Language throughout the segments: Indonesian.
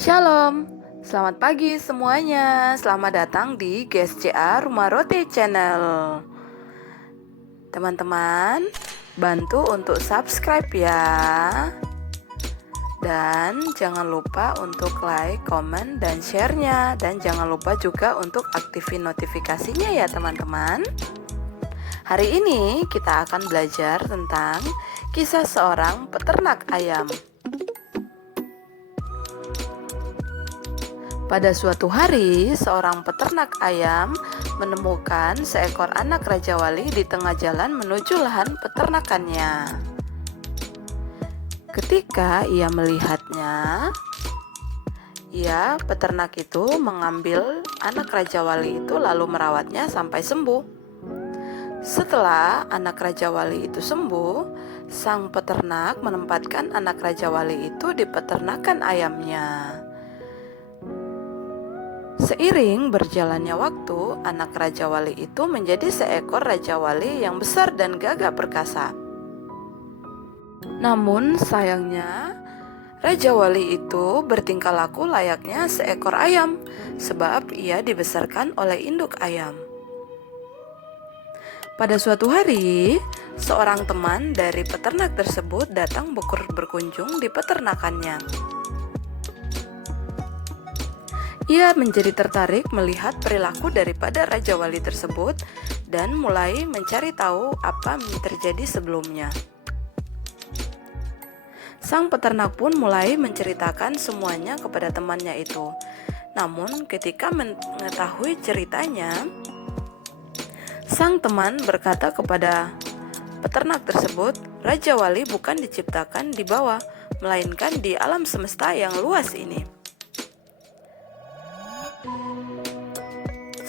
Shalom, selamat pagi semuanya. Selamat datang di GSCA Rumah Roti Channel. Teman-teman, bantu untuk subscribe ya. Dan jangan lupa untuk like, komen, dan share-nya. Dan jangan lupa juga untuk aktifin notifikasinya ya teman-teman. Hari ini kita akan belajar tentang kisah seorang peternak ayam. Pada suatu hari, seorang peternak ayam menemukan seekor anak Raja Wali di tengah jalan menuju lahan peternakannya. Ketika ia melihatnya, peternak itu mengambil anak Raja Wali itu lalu merawatnya sampai sembuh. Setelah anak Raja Wali itu sembuh, sang peternak menempatkan anak Raja Wali itu di peternakan ayamnya. Seiring berjalannya waktu, anak Raja Wali itu menjadi seekor Raja Wali yang besar dan gagah perkasa. Namun sayangnya, Raja Wali itu bertingkah laku layaknya seekor ayam, sebab ia dibesarkan oleh induk ayam. Pada suatu hari, seorang teman dari peternak tersebut datang berkunjung di peternakannya. Ia menjadi tertarik melihat perilaku daripada Raja Wali tersebut dan mulai mencari tahu apa yang terjadi sebelumnya. Sang peternak pun mulai menceritakan semuanya kepada temannya itu. Namun ketika mengetahui ceritanya, sang teman berkata kepada peternak tersebut, Raja Wali bukan diciptakan di bawah, melainkan di alam semesta yang luas ini.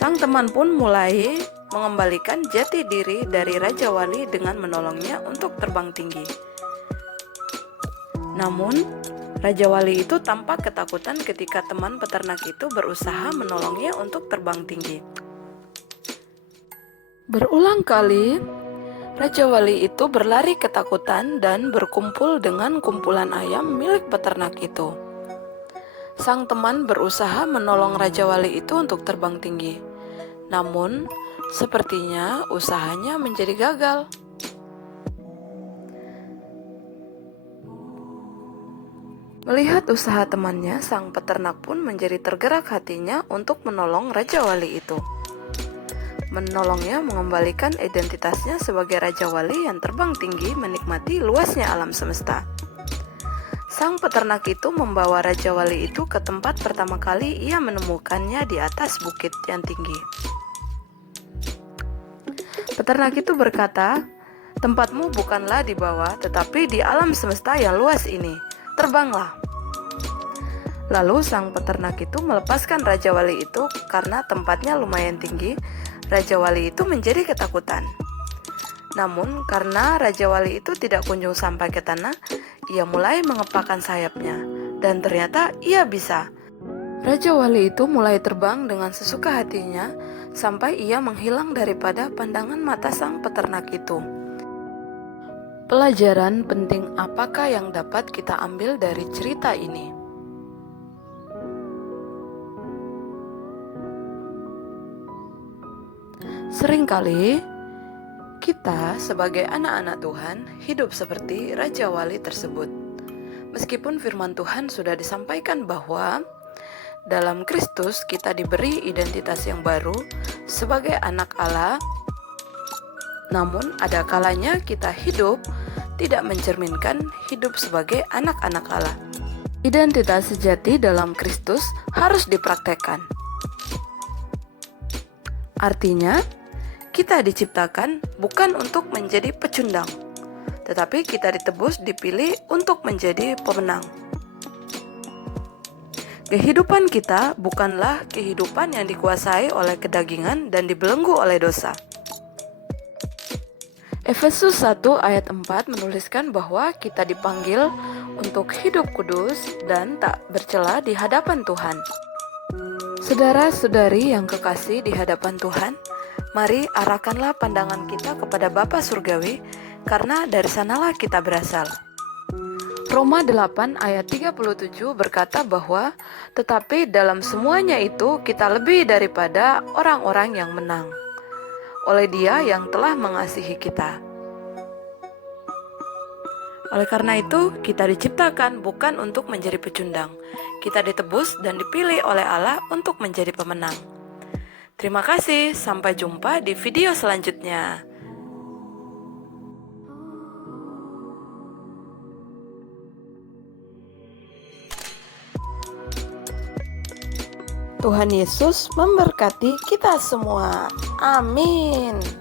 Sang teman pun mulai mengembalikan jati diri dari Raja Wali dengan menolongnya untuk terbang tinggi. Namun, Raja Wali itu tampak ketakutan ketika teman peternak itu berusaha menolongnya untuk terbang tinggi. Berulang kali, Raja Wali itu berlari ketakutan dan berkumpul dengan kumpulan ayam milik peternak itu. Sang teman berusaha menolong Raja Wali itu untuk terbang tinggi. Namun, sepertinya usahanya menjadi gagal. Melihat usaha temannya, sang peternak pun menjadi tergerak hatinya untuk menolong Raja Wali itu. Menolongnya mengembalikan identitasnya sebagai Raja Wali yang terbang tinggi menikmati luasnya alam semesta. Sang peternak itu membawa Raja Wali itu ke tempat pertama kali ia menemukannya di atas bukit yang tinggi. Peternak itu berkata, "Tempatmu bukanlah di bawah, tetapi di alam semesta yang luas ini. Terbanglah." Lalu sang peternak itu melepaskan Raja Wali itu karena tempatnya lumayan tinggi. Raja Wali itu menjadi ketakutan. Namun karena Raja Wali itu tidak kunjung sampai ke tanah, ia mulai mengepakkan sayapnya. Dan ternyata ia bisa. Raja Wali itu mulai terbang dengan sesuka hatinya sampai ia menghilang daripada pandangan mata sang peternak itu. Pelajaran penting apakah yang dapat kita ambil dari cerita ini? Seringkali kita sebagai anak-anak Tuhan hidup seperti Raja Wali tersebut. Meskipun firman Tuhan sudah disampaikan bahwa dalam Kristus kita diberi identitas yang baru sebagai anak Allah, namun ada kalanya kita hidup tidak mencerminkan hidup sebagai anak-anak Allah. Identitas sejati dalam Kristus harus dipraktekkan. Artinya, kita diciptakan bukan untuk menjadi pecundang, tetapi kita ditebus dipilih untuk menjadi pemenang. Kehidupan kita bukanlah kehidupan yang dikuasai oleh kedagingan dan dibelenggu oleh dosa. Efesus 1 ayat 4 menuliskan bahwa kita dipanggil untuk hidup kudus dan tak bercela di hadapan Tuhan. Saudara-saudari yang kekasih di hadapan Tuhan, mari arahkanlah pandangan kita kepada Bapa Surgawi, karena dari sanalah kita berasal. Roma 8 ayat 37 berkata bahwa tetapi dalam semuanya itu kita lebih daripada orang-orang yang menang oleh Dia yang telah mengasihi kita. Oleh karena itu, kita diciptakan bukan untuk menjadi pecundang. Kita ditebus dan dipilih oleh Allah untuk menjadi pemenang. Terima kasih, sampai jumpa di video selanjutnya. Tuhan Yesus memberkati kita semua. Amin.